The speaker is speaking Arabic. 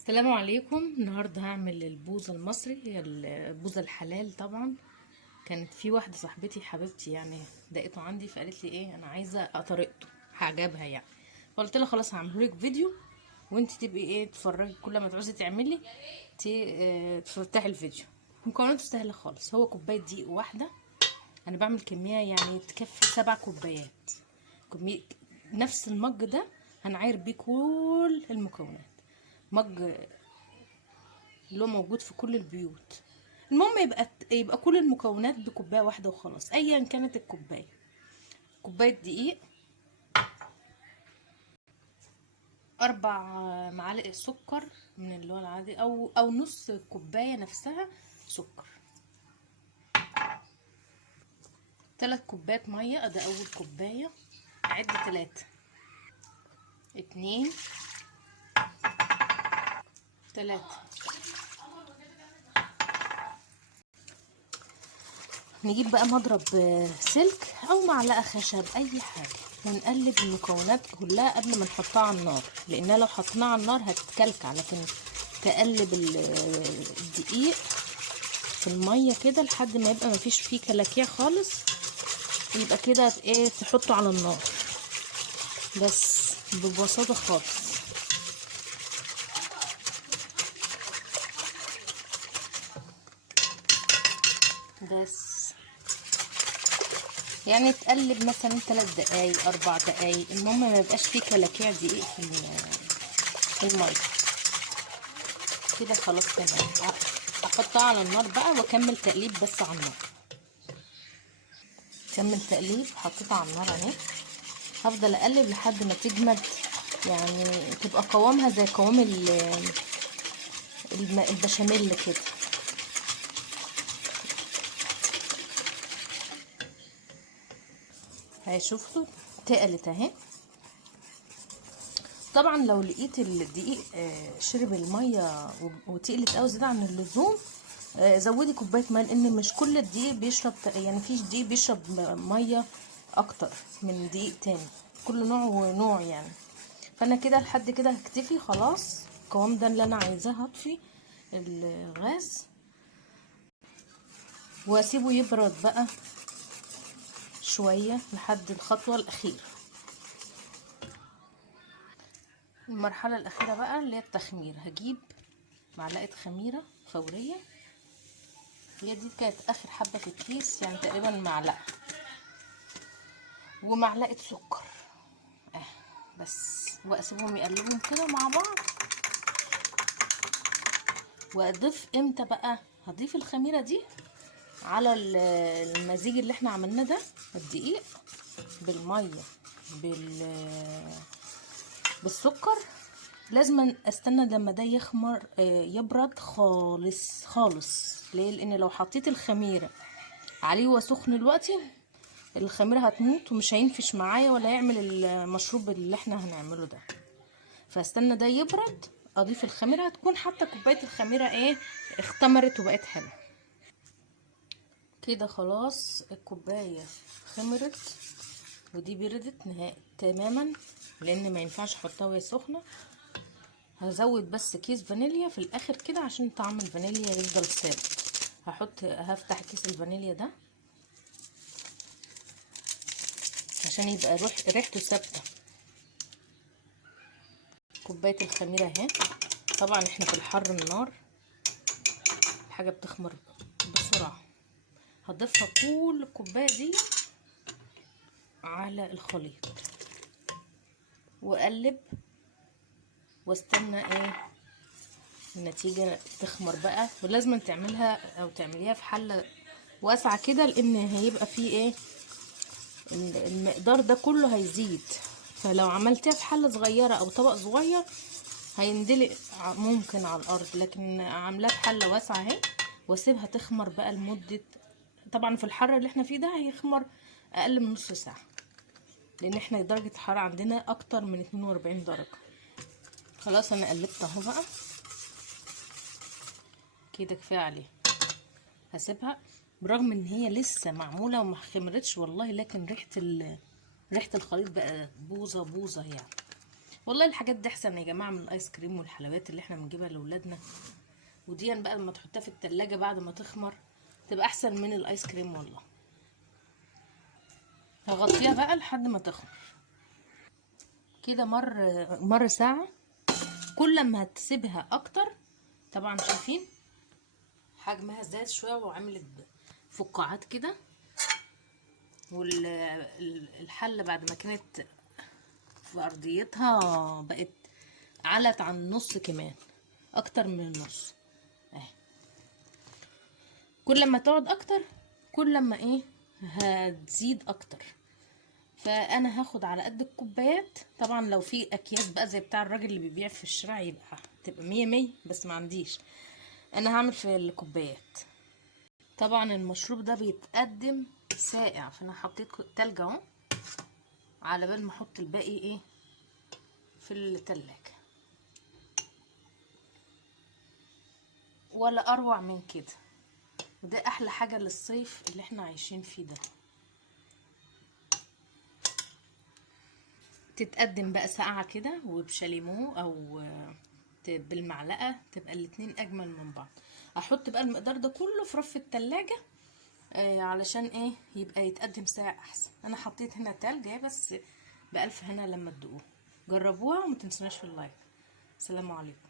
السلام عليكم. النهارده هعمل البوظه المصري، هي البوظه الحلال طبعا. كانت في واحده صاحبتي حبيبتي يعني دقته عندي، فقالت لي ايه انا عايزه طريقته، هعجبها يعني. فقلت لها خلاص هعمله لك فيديو وانت تبقي ايه تتفرجي كل ما تعوزي تعملي تفتحي الفيديو. مكوناته سهله خالص، هو كوبايه دقيق واحده. انا بعمل كميه يعني تكفي 7 كوبايات. كمية نفس المج ده هنعاير بيه كل المكونات. مج اللي هو موجود في كل البيوت. المهم يبقى كل المكونات بكوبايه واحده وخلاص، ايا كانت الكوبايه. كوبايه دقيق، 4 معالق سكر من اللي هو العادي، او نص كوبايه نفسها سكر. 3 كوبايات ميه، ده اول كوبايه. عد 3، 2، 3. نجيب بقى مضرب سلك او معلقه خشب، اي حاجه، ونقلب المكونات كلها قبل ما نحطها على النار، لانها لو حطيناها على النار هتتكلكع. لكن تقلب الدقيق في الميه كده لحد ما يبقى مفيش فيه كلاكيع خالص، يبقى كده ايه تحطه على النار بس ببساطه خالص. بس يعني تقلب مثلا 3 دقايق 4 دقايق، المهم ما يبقاش فيه كلاكيع دقيق في الميه. كده خلاص تمام. هحطها على النار بقى واكمل تقليب بس على النار. كمل تقليب، حطيتها على النار اهي. هفضل اقلب لحد ما تجمد، يعني تبقى قوامها زي قوام البشاميل كده. اهي شفتوا تقلت اهي. طبعا لو لقيت الدقيق شرب الميه وتقلت قوي زياده عن اللزوم، زودي كوبايه ماء، لان مش كل الدقيق بيشرب، يعني في دقيق بيشرب ميه اكتر من دقيق تاني، كل نوع ونوع يعني. فانا كده لحد كده هكتفي خلاص. القوام ده اللي انا عايزاه، هطفي الغاز واسيبه يبرد بقى شويه لحد الخطوه الاخيره. المرحله الاخيره بقى اللي هي التخمير. هجيب معلقه خميره فوريه، هي دي كانت اخر حبه في الكيس، يعني تقريبا معلقه، ومعلقه سكر بس، واسيبهم يقلبهم كده مع بعض. واضيف امتى بقى؟ هضيف الخميره دي على المزيج اللي احنا عملناه ده، الدقيق بالميه بالسكر. لازم استنى لما ده يخمر، يبرد خالص خالص. ليه؟ لان لو حطيت الخميره عليه وهو سخن دلوقتي، الخميره هتموت ومش هينفش معايا ولا يعمل المشروب اللي احنا هنعمله ده. فاستنى ده يبرد، اضيف الخميره، هتكون حتى كوبايه الخميره ايه اختمرت وبقت حلوه كده. خلاص الكوبايه خمرت ودي بردت نهائي تماما، لان ما ينفعش احطها وهي سخنه. هزود بس كيس فانيليا في الاخر كده عشان طعم الفانيليا يفضل ثابت. هفتح كيس الفانيليا ده عشان يبقى ريحته ثابته. كوبايه الخميره اهي. طبعا احنا في الحر النار الحاجه بتخمر بسرعه. هضيفها كل الكوبايه دي على الخليط واقلب واستنى ايه النتيجه تخمر بقى. ولازم تعملها او تعمليها في حله واسعه كده، لان هيبقى فيه ايه المقدار ده كله هيزيد. فلو عملتيها في حله صغيره او طبق صغير هيندلق ممكن على الارض، لكن عاملاها في حله واسعه اهي. واسيبها تخمر بقى لمده، طبعا في الحر اللي احنا فيه ده هيخمر اقل من نص ساعه، لان احنا درجه الحراره عندنا اكتر من 42 درجه. خلاص انا قلبت اهو بقى كده كفايه عليها. هسيبها برغم ان هي لسه معموله وما خمرتش والله، لكن ريحه الخليط بقى بوظه يعني. والله الحاجات دي احسن يا جماعه من الايس كريم والحلويات اللي احنا بنجيبها لاولادنا. ودي بقى لما تحطها في التلاجة بعد ما تخمر تبقى احسن من الايس كريم والله. هغطيها بقى لحد ما تخمر كده. مر ساعه. كل ما هتسيبها اكتر طبعا شايفين حجمها زاد شويه وعملت فقاعات كده. والحله بعد ما كانت في ارضيتها بقت علت عن النص كمان، اكتر من النص اهي. كل ما تقعد اكتر كل ما ايه هتزيد اكتر. فانا هاخد على قد الكوبايات. طبعا لو في اكياس بقى زي بتاع الراجل اللي بيبيع في الشارع يبقى تبقى 100 بس ما عنديش. انا هعمل في الكوبايات. طبعا المشروب ده بيتقدم ساقع، فانا حطيت تلج اهو على بال ما احط الباقي ايه في التلاجة. ولا اروع من كده. وده احلى حاجة للصيف اللي احنا عايشين فيه ده. تتقدم بقى ساقعة كده وبشاليمو او بالمعلقة، تبقى الاتنين اجمل من بعض. احط بقى المقدار ده كله في رف التلاجة علشان ايه يبقى يتقدم ساعة احسن. انا حطيت هنا تلج بس بألف هنا لما تدوقوه. جربوها وما تنسوناش في اللايك. السلام عليكم.